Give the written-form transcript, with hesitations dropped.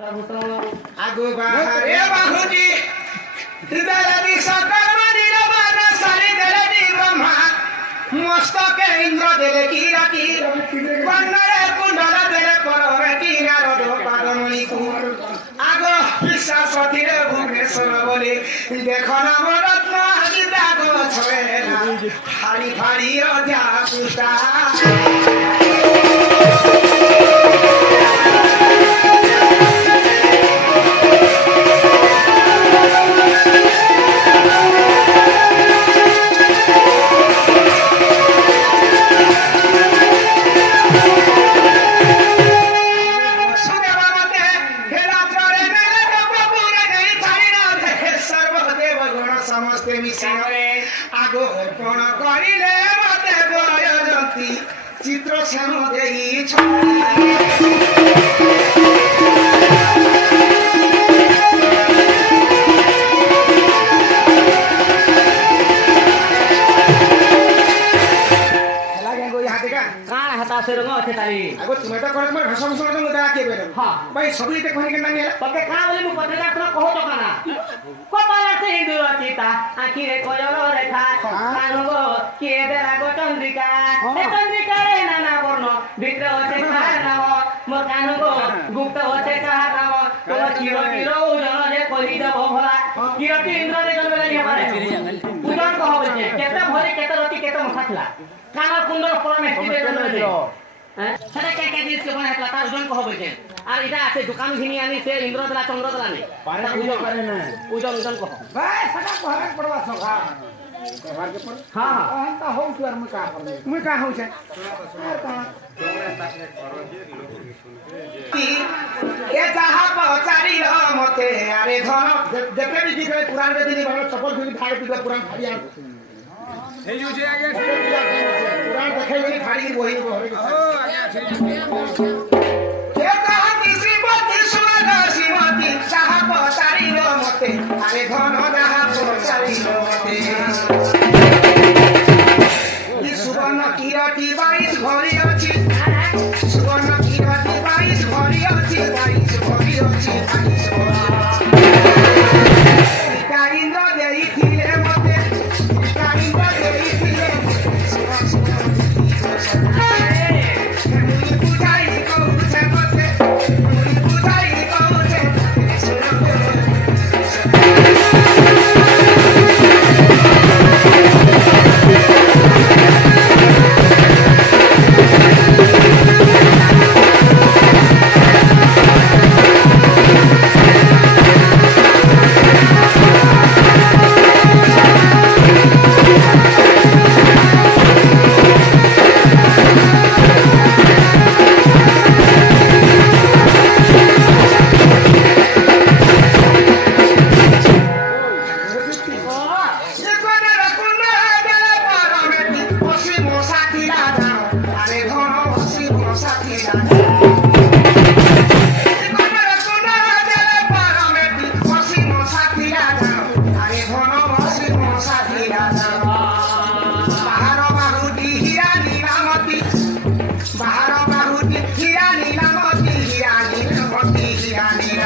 আগু বাহারে বাহুটি হৃদয়াদি সকল মন্দির বানা সারি দেলে ব্রহ্মা মস্তকে ইন্দ্র দেলে কিরাটি বন্নরে কুণ্ডল দেলে পরমে কি নারদ পাদমণি কুমার আগ বিশ্বাস অধীরে ভুবনেশ্বর বলে দেখো না রত্ন আজি দাগ ছড়ে না ফাড়ি ফাড়ি অধ্যা পুষ্টা চিত্র শ্যাম দেইছ কাণ হাতা সে রঙ আছে তারি আগো তুমি তো করে তোমার ভাষা ভাষা তো মুদা কে বেরে হ্যাঁ ভাই সবই তে কোনি কেন নিলা তবে কাঁ বলি মু কথা তুমি কহ তো কানা কপাল আছে হিন্দুর চিতা আখিরে কয়ল রেখা কানগো কে দেলা গো চন্দ্রিকা এ চন্দ্রিকা রে নানা বর্ণ ভিতরে আছে কার নাম মোর কানগো গুপ্ত আছে কার নাম তোমার চির চির ওজন যে কলি দেব ভলা কিরতি ইন্দ্র রে গলবে নিয়ে পারে উজন কহ বলছে কেতে ভরে কেতে রতি কেতে মখাতলা কানার কুন্দর পরমেষ্টি রে গলবে হ্যাঁ সেটা কে কে জিনিস কে বানাইতলা তার ওজন কহ বলছে আর এটা আছে দোকান ঘিনি আনি সে ইন্দ্রদলা চন্দ্রদলা নেই পারে ওজন পারে না ওজন কহ ভাই সেটা কহারে পড়বা সখা কহার কে পড় হ্যাঁ হ্যাঁ অহंता हो तू আর মুই কা করবে মুই কা হউছে এ যাহা পচারি মতে আরে ধন যেতে বি দিবে পুরাণ রে দিনি ভালো চপল দিনি ভাই দিবে পুরাণ ভাই আর এই যে আগে পুরাণ দেখাই বলি ভাড়ি বহি বহরে ও আগে এ যাহা শ্রীপতি সুমন শ্রীমতি যাহা পচারি মতে আরে ধন যাহা পচারি মতে সুবর্ণ কিরতি 22 ভরি আছে সুবর্ণ কিরতি 22 ভরি আছে 22 ভরি আছে 22 ভরি ইন্দ্র দেইছিলে মতে ইন্দ্র দেইছিলে মুই বুঝাই কହୁছে মতে মুই বুঝাই কହୁছে বাহার বাহুটি হিরা নীলামতি হিরা নীলমতি হিরা নীল